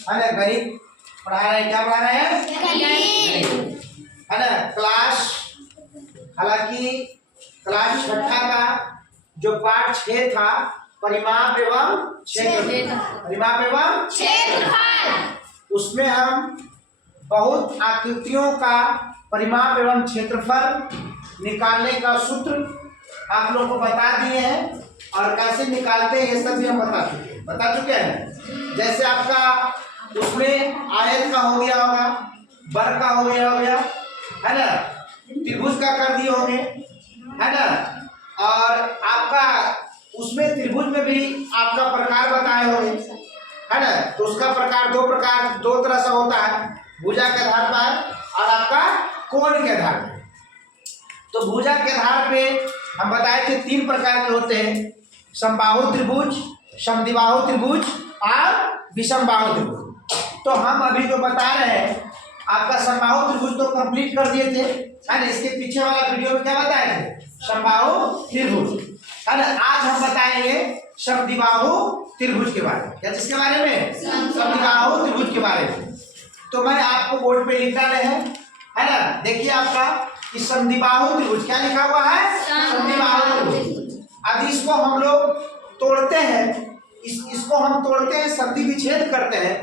है ना, गणित पढ़ा रहे हैं। क्या पढ़ा रहे हैं? गणित, है ना। क्लास, हालांकि क्लास छठा का जो पाठ 6 था, परिमाप एवं क्षेत्रफल, परिमाप एवं क्षेत्रफल, उसमें हम बहुत आकृतियों का परिमाप एवं क्षेत्रफल निकालने का सूत्र आप लोगों को बता दिए हैं, और कैसे निकालते हैं ये सब भी हम बता चुके हैं। जैसे आपका उसमें आयत का हो गया होगा, वर्ग का हो गया है ना, त्रिभुज का कर दिए होंगे, है ना, और आपका उसमें त्रिभुज में भी आपका प्रकार बताए होंगे, है ना। तो उसका प्रकार दो तरह से होता है, भुजा के आधार पर और आपका कोण के आधार पर। तो भुजा के आधार पे हम बताए थे 3 प्रकार के होते हैं, समबाहु त्रिभुज, समद्विबाहु त्रिभुज और विषमबाहु त्रिभुज। तो हम अभी जो बता रहे हैं, आपका समबाहु त्रिभुज तो कंप्लीट कर दिए थे, है ना। इसके पीछे वाला वीडियो में क्या बताए थे? समबाहु त्रिभुज, है ना। आज हम बताएंगे समद्विबाहु त्रिभुज के बारे में। क्या चीज के बारे में? समद्विबाहु त्रिभुज के बारे में। तो मैं आपको बोर्ड पे लिख डाले हैं, है ना। देखिए आपका कि समद्विबाहु त्रिभुज क्या लिखा हुआ है? समद्विबाहु त्रिभुज। अब इसको हम लोग तोड़ते हैं, इसको हम तोड़ते हैं, संधि विच्छेद करते हैं,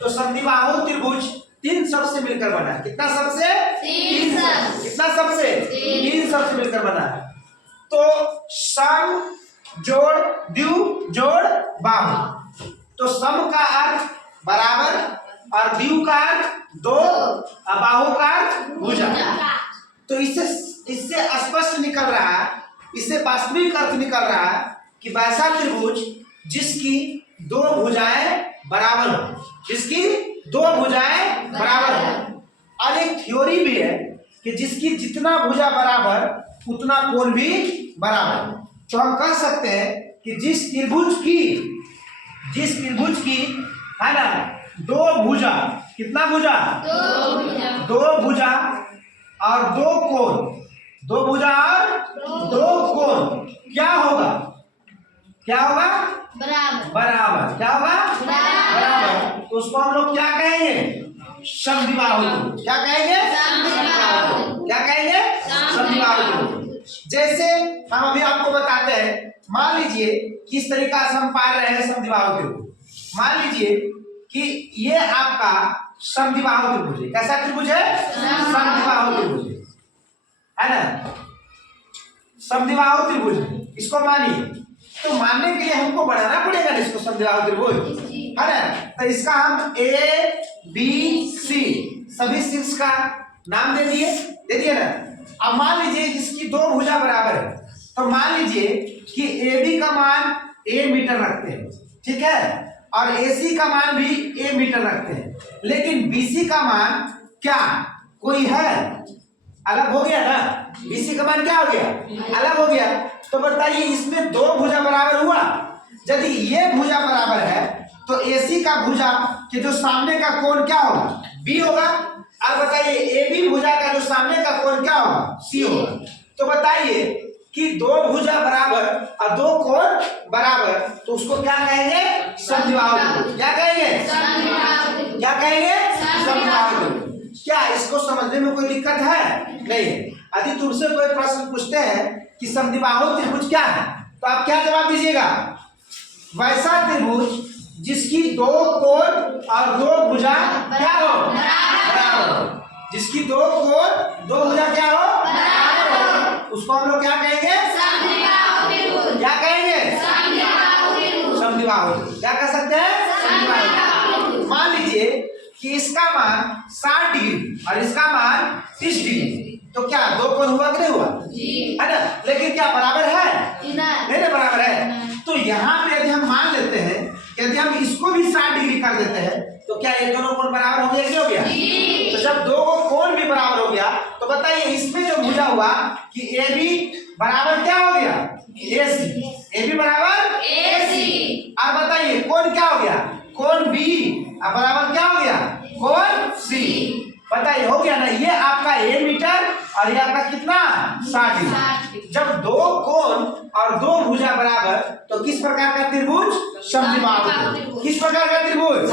तो समद्विबाहु त्रिभुज 3 शब्द से मिलकर बना है। कितना शब्द से? 3 शब्द। कितना शब्द से? 3 शब्द से मिलकर बना है। तो सम जोड़ द्वि जोड़ बाहु। तो सम का अर्थ बराबर, और द्वि का अर्थ 2, और बाहु का अर्थ भुजा। तो इससे स्पष्ट निकल रहा है, इससे वास्तविक अर्थ निकल रहा है कि वैसा त्रिभुज जिसकी 2 भुजाएं बराबर हो, जिसकी 2 भुजाएं बराबर हो। और एक थ्योरी भी है कि जिसकी जितना भुजा बराबर उतना कोण भी बराबर। तो हम कह सकते हैं कि जिस त्रिभुज की है ना 2 भुजा, कितना भुजा? 2 भुजा और 2 कोण, 2 भुजा और 2 कोण क्या होगा? क्या होगा? बराबर। क्या होगा? बराबर। तो उसको हम लोग क्या कहेंगे? समद्विबाहु त्रिभुज। क्या कहेंगे? क्या कहेंगे? समद्विबाहु त्रिभुज। जैसे हम अभी आपको बताते हैं, मान लीजिए किस तरीका से हम पा रहे हैं समद्विबाहु त्रिभुज। मान लीजिए कि ये आपका समद्विबाहु त्रिभुज है। कैसा त्रिभुज है? समद्विबाहु त्रिभुज है ना, समद्विबाहु त्रिभुज। इसको मानिए, तो मानने के लिए हमको बढ़ाना पड़ेगा इसको समद्विबाहु त्रिभुज, है ना। तो इसका हम A B C सभी 6 का नाम दे दिए ना। अब मान लीजिए इसकी 2 भुजा बराबर है, तो मान लीजिए कि AB का मान A मीटर रखते हैं, ठीक है, और AC का मान भी A मीटर रखते हैं, लेकिन BC का मान क्या कोई है? अलग हो गया ना। BC का मान क्या हो गया? अलग हो गया। तो बताइए इसमें 2 भुजा बराबर हुआ। यदि ये भुजा बराबर है तो AC का भुजा के जो सामने का कोण क्या होगा? B होगा। अब बताइए AB भुजा का जो सामने का कोण क्या होगा? C होगा। तो बताइए कि 2 भुजा बराबर और 2 कोण बराबर, तो उसको क्या कहेंगे? समद्विबाहु त्रिभुज। क्या कहेंगे? क्या कहेंगे? समद्विबाहु त्रिभुज। क्या इसको समझने में कोई दिक्कत है? नहीं। यदि तुमसे कोई प्रश्न पूछते हैं कि समद्विबाहु त्रिभुज क्या है, तो आप क्या जवाब दीजिएगा? वैसा त्रिभुज जिसकी 2 कोण और 2 भुजा क्या हो? बराबर हो। जिसकी 2 कोण 2 भुजा क्या हो? बराबर हो। उसको हम लोग क्या कहेंगे? समद्विबाहु त्रिभुज। क्या कहेंगे? समद्विबाहु त्रिभुज। क्या कह सकते हैं? समद्विबाहु त्रिभुज। मान लीजिए कि इसका मान 60 डिग्री और इसका मान 30 डिग्री, तो क्या 2 कोण हुआ कि नहीं हुआ? है ना। लेकिन क्या बराबर है? नहीं ना, बराबर है। तो यहाँ पे यदि हम मान लेते हैं, यदि हम इसको भी 60 डिग्री कर देते हैं, तो क्या ये दोनों कोण बराबर हो गया? हो गया। तो जब 2 कोण भी बराबर हो गया, तो बताइए इसमें जो भुजा हुआ कि AB बराबर क्या हो गया? AC। AB बराबर AC। अब बताइए कोण क्या हो गया? कोण B बराबर क्या हो गया? कोण C। बताइए हो गया ना। ये आपका A मीटर और ये आपका कितना? 60। जब 2 कोण और 2 भुजा बराबर, तो किस प्रकार का त्रिभुज? समद्विबाहु त्रिभुज। किस प्रकार का त्रिभुज?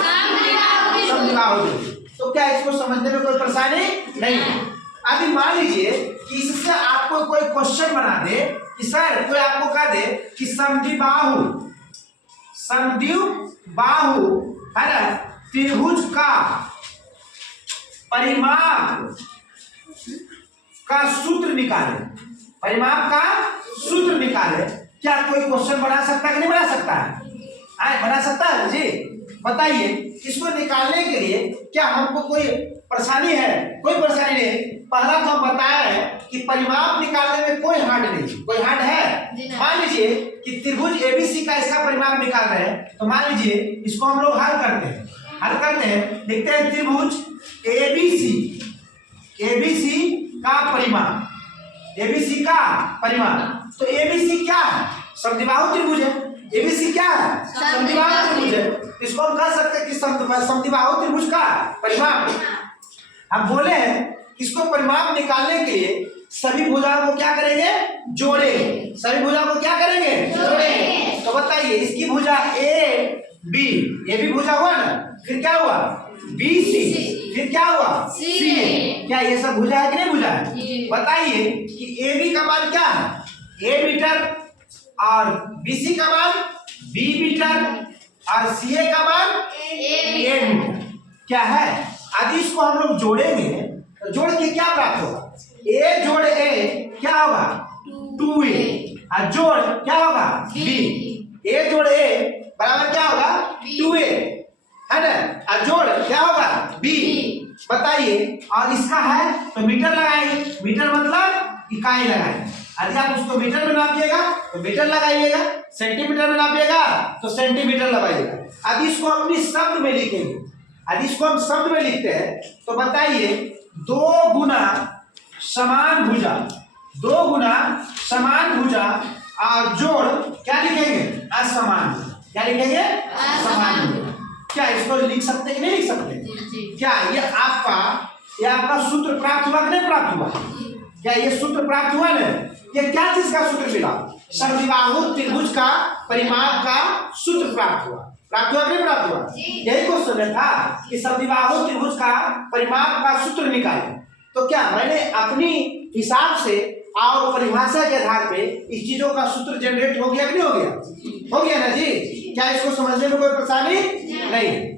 समझने में कोई परेशानी नहीं है। अभी मान लीजिए कि इससे आपको कोई क्वेश्चन बना दे कि सर कोई आपको कह दे कि समद्विबाहु है ना त्रिभुज का परिमाप का सूत्र निकाले, परिमाप का सूत्र निकाले। क्या कोई क्वेश्चन बना सकता है कि नहीं बना सकता है? बना सकता है जी। बताइए इसको निकालने के लिए क्या हमको कोई परेशानी है? कोई परेशानी नहीं। पहला तो हम बताया है कि परिमाप निकालने में कोई हार्ड नहीं, कोई हार्ड है। मान लीजिए कि त्रिभुज एबीसी का इसका परिमाप निकाल रहे हैं, तो मान लीजिए इसको हम लोग हल करते हैं, लिखते हैं त्रिभुज एबीसी का परिमाप, एबीसी का परिमाप। तो एबीसी क्या है? समद्विबाहु त्रिभुज है। एबीसी क्या है? समद्विबाहु त्रिभुज है। इसको हम कह सकते हैं कि समद्विबाहु त्रिभुज का परिमाप। हम बोले हैं इसको परिमाप निकालने के लिए सभी भुजाओं को क्या करेंगे? जोड़ेंगे। सभी भुजाओं को क्या करेंगे? जोड़ेंगे। तो बताइए इसकी भुजा ए बी, ये भी भुजा हुआ ना, फिर क्या हुआ? बी सी, फिर क्या हुआ? सी ए। क्या ये सब भुजा है कि नहीं भुजा है? बताइए कि ए बी का मान क्या है? ए मीटर, और बी सी का मान बी मीटर, और सी ए का मान ए मीटर। क्या है? यदि इसको हम लोग जोड़ेंगे तो जोड़ के क्या प्राप्त होगा? ए जोड़ ए क्या होगा? 2a, और जोड़ क्या होगा? b। ए जोड़ ए बराबर क्या होगा? 2a, है ना, और जोड़ क्या होगा? b। बताइए, और इसका है तो मीटर लगाएंगे, मीटर मतलब इकाई लगाएंगे। यदि आप उसको मीटर में नापिएगा तो मीटर लगाइएगा, सेंटीमीटर में नापिएगा तो सेंटीमीटर लगाइएगा। यदि इसको अपनी शब्द में लिखेंगे, यदि इसको हम शब्द में लिखते हैं तो बताइए 2 गुना समान भुजा, 2 गुना समान भुजा, और जोड़ क्या लिखेंगे? असमान। क्या लिखेंगे? असमान। क्या इसको लिख सकते कि नहीं लिख सकते? क्या ये आपका सूत्र प्राप्त हुआ कि नहीं प्राप्त हुआ? क्या ये सूत्र प्राप्त हुआ ना? ये क्या चीज का सूत्र मिला? समद्विबाहु त्रिभुज का परिमाप का सूत्र प्राप्त हुआ। प्राप्त हुआ कि नहीं प्राप्त हुआ? यही क्वेश्चन था कि समद्विबाहु त्रिभुज का परिमाप का सूत्र निकाले। तो क्या मैंने अपनी हिसाब से और परिभाषा के आधार पे इस चीजों का सूत्र जनरेट हो गया कि नहीं हो गया? हो गया ना जी। क्या इसको समझने में कोई परेशानी नहीं?